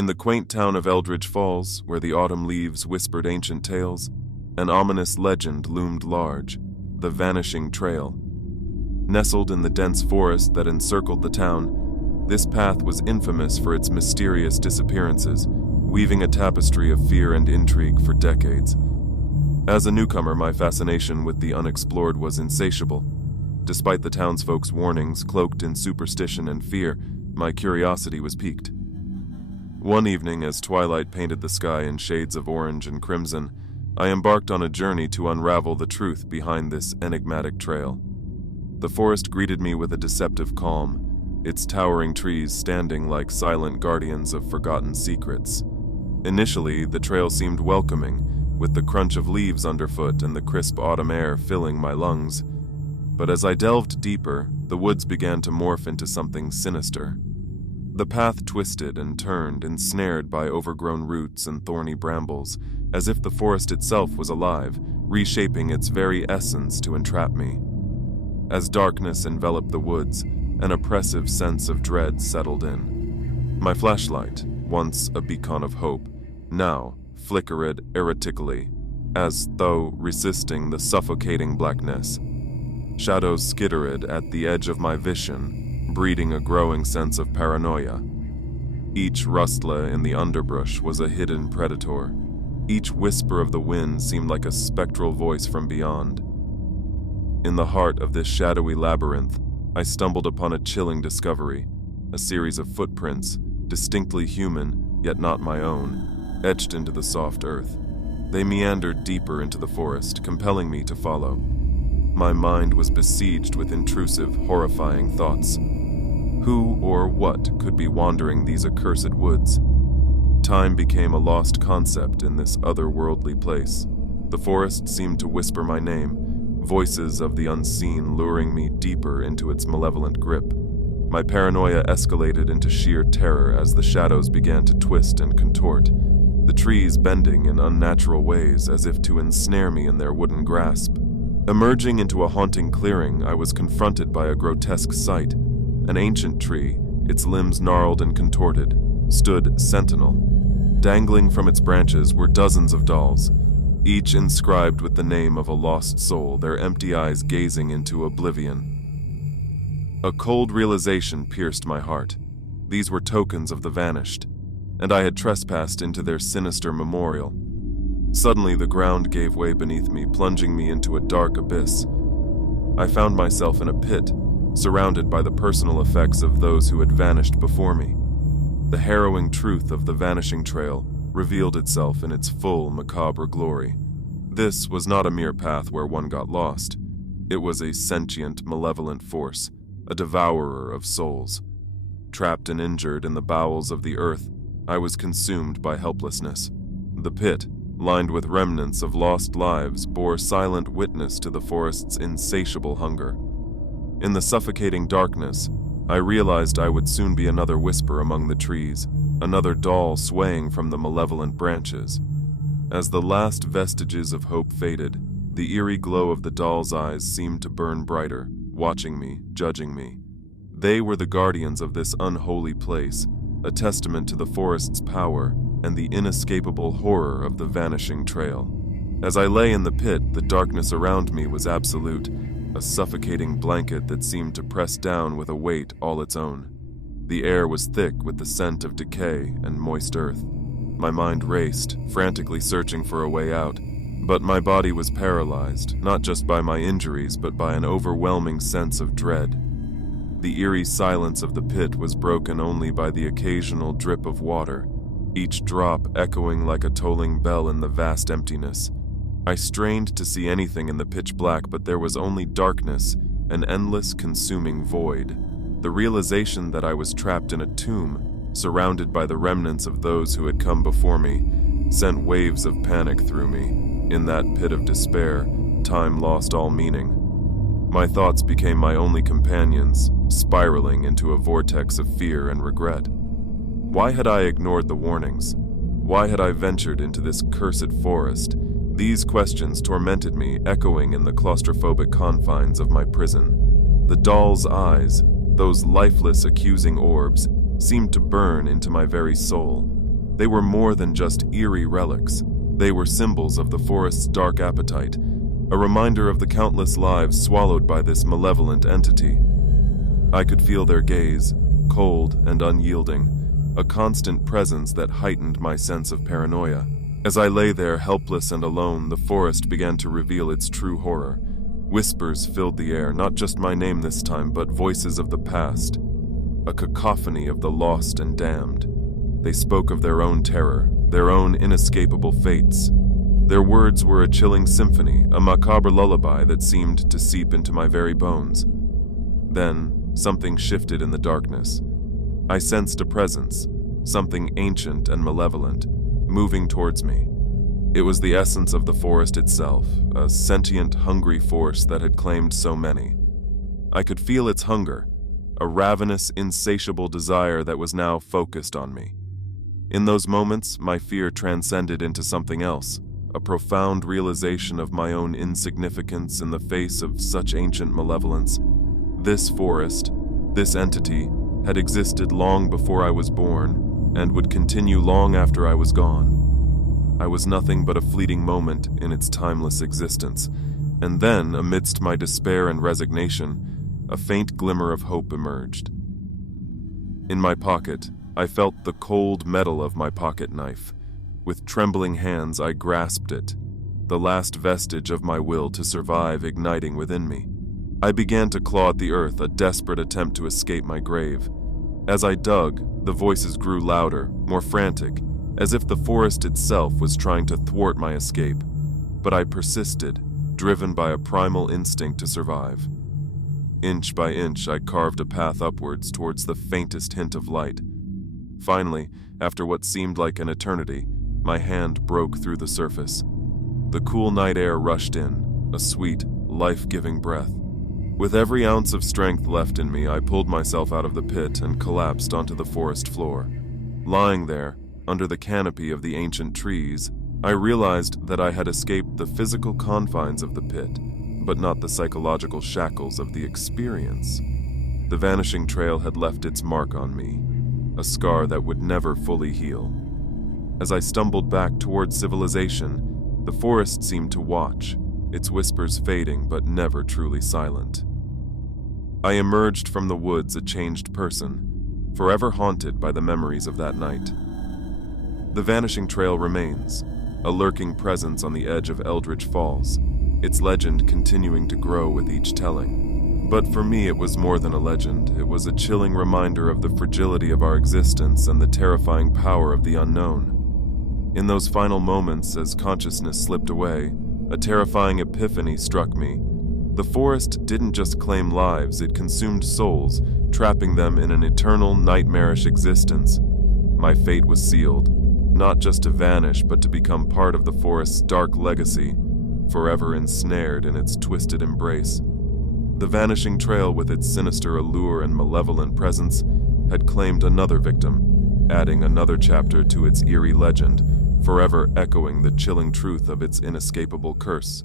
In the quaint town of Eldridge Falls, where the autumn leaves whispered ancient tales, an ominous legend loomed large: the Vanishing Trail. Nestled in the dense forest that encircled the town, this path was infamous for its mysterious disappearances, weaving a tapestry of fear and intrigue for decades. As a newcomer, my fascination with the unexplored was insatiable. Despite the townsfolk's warnings, cloaked in superstition and fear, my curiosity was piqued. One evening, as twilight painted the sky in shades of orange and crimson, I embarked on a journey to unravel the truth behind this enigmatic trail. The forest greeted me with a deceptive calm, its towering trees standing like silent guardians of forgotten secrets. Initially, the trail seemed welcoming, with the crunch of leaves underfoot and the crisp autumn air filling my lungs. But as I delved deeper, the woods began to morph into something sinister. The path twisted and turned, ensnared by overgrown roots and thorny brambles, as if the forest itself was alive, reshaping its very essence to entrap me. As darkness enveloped the woods, an oppressive sense of dread settled in. My flashlight, once a beacon of hope, now flickered erratically, as though resisting the suffocating blackness. Shadows skittered at the edge of my vision, breeding a growing sense of paranoia. Each rustler in the underbrush was a hidden predator. Each whisper of the wind seemed like a spectral voice from beyond. In the heart of this shadowy labyrinth, I stumbled upon a chilling discovery: a series of footprints, distinctly human, yet not my own, etched into the soft earth. They meandered deeper into the forest, compelling me to follow. My mind was besieged with intrusive, horrifying thoughts. Who or what could be wandering these accursed woods? Time became a lost concept in this otherworldly place. The forest seemed to whisper my name, voices of the unseen luring me deeper into its malevolent grip. My paranoia escalated into sheer terror as the shadows began to twist and contort, the trees bending in unnatural ways as if to ensnare me in their wooden grasp. Emerging into a haunting clearing, I was confronted by a grotesque sight. An ancient tree, its limbs gnarled and contorted, stood sentinel. Dangling from its branches were dozens of dolls, each inscribed with the name of a lost soul, their empty eyes gazing into oblivion. A cold realization pierced my heart. These were tokens of the vanished, and I had trespassed into their sinister memorial. Suddenly, the ground gave way beneath me, plunging me into a dark abyss. I found myself in a pit, surrounded by the personal effects of those who had vanished before me. The harrowing truth of the Vanishing Trail revealed itself in its full macabre glory. This was not a mere path where one got lost. It was a sentient, malevolent force, a devourer of souls. Trapped and injured in the bowels of the earth, I was consumed by helplessness. The pit, lined with remnants of lost lives, bore silent witness to the forest's insatiable hunger. In the suffocating darkness, I realized I would soon be another whisper among the trees, another doll swaying from the malevolent branches. As the last vestiges of hope faded, the eerie glow of the doll's eyes seemed to burn brighter, watching me, judging me. They were the guardians of this unholy place, a testament to the forest's power and the inescapable horror of the Vanishing Trail. As I lay in the pit, the darkness around me was absolute, a suffocating blanket that seemed to press down with a weight all its own. The air was thick with the scent of decay and moist earth. My mind raced, frantically searching for a way out, but my body was paralyzed, not just by my injuries, but by an overwhelming sense of dread. The eerie silence of the pit was broken only by the occasional drip of water, each drop echoing like a tolling bell in the vast emptiness. I strained to see anything in the pitch black, but there was only darkness, an endless consuming void. The realization that I was trapped in a tomb, surrounded by the remnants of those who had come before me, sent waves of panic through me. In that pit of despair, time lost all meaning. My thoughts became my only companions, spiraling into a vortex of fear and regret. Why had I ignored the warnings? Why had I ventured into this cursed forest? These questions tormented me, echoing in the claustrophobic confines of my prison. The doll's eyes, those lifeless, accusing orbs, seemed to burn into my very soul. They were more than just eerie relics. They were symbols of the forest's dark appetite, a reminder of the countless lives swallowed by this malevolent entity. I could feel their gaze, cold and unyielding, a constant presence that heightened my sense of paranoia. As I lay there helpless and alone, the forest began to reveal its true horror. Whispers filled the air, not just my name this time, but voices of the past, a cacophony of the lost and damned. They spoke of their own terror, their own inescapable fates. Their words were a chilling symphony, a macabre lullaby that seemed to seep into my very bones. Then, something shifted in the darkness. I sensed a presence, something ancient and malevolent, moving towards me. It was the essence of the forest itself, a sentient, hungry force that had claimed so many. I could feel its hunger, a ravenous, insatiable desire that was now focused on me. In those moments, my fear transcended into something else, a profound realization of my own insignificance in the face of such ancient malevolence. This forest, this entity, had existed long before I was born, and would continue long after I was gone. I was nothing but a fleeting moment in its timeless existence, and then, amidst my despair and resignation, a faint glimmer of hope emerged. In my pocket, I felt the cold metal of my pocket knife. With trembling hands, I grasped it, the last vestige of my will to survive igniting within me. I began to claw at the earth, a desperate attempt to escape my grave. As I dug, the voices grew louder, more frantic, as if the forest itself was trying to thwart my escape. But I persisted, driven by a primal instinct to survive. Inch by inch, I carved a path upwards towards the faintest hint of light. Finally, after what seemed like an eternity, my hand broke through the surface. The cool night air rushed in, a sweet, life-giving breath. With every ounce of strength left in me, I pulled myself out of the pit and collapsed onto the forest floor. Lying there, under the canopy of the ancient trees, I realized that I had escaped the physical confines of the pit, but not the psychological shackles of the experience. The vanishing trail had left its mark on me, a scar that would never fully heal. As I stumbled back toward civilization, the forest seemed to watch, its whispers fading but never truly silent. I emerged from the woods a changed person, forever haunted by the memories of that night. The vanishing trail remains, a lurking presence on the edge of Eldridge Falls, its legend continuing to grow with each telling. But for me, it was more than a legend. It was a chilling reminder of the fragility of our existence and the terrifying power of the unknown. In those final moments, as consciousness slipped away, a terrifying epiphany struck me. The forest didn't just claim lives, it consumed souls, trapping them in an eternal, nightmarish existence. My fate was sealed, not just to vanish, but to become part of the forest's dark legacy, forever ensnared in its twisted embrace. The vanishing trail, with its sinister allure and malevolent presence, had claimed another victim, adding another chapter to its eerie legend, forever echoing the chilling truth of its inescapable curse.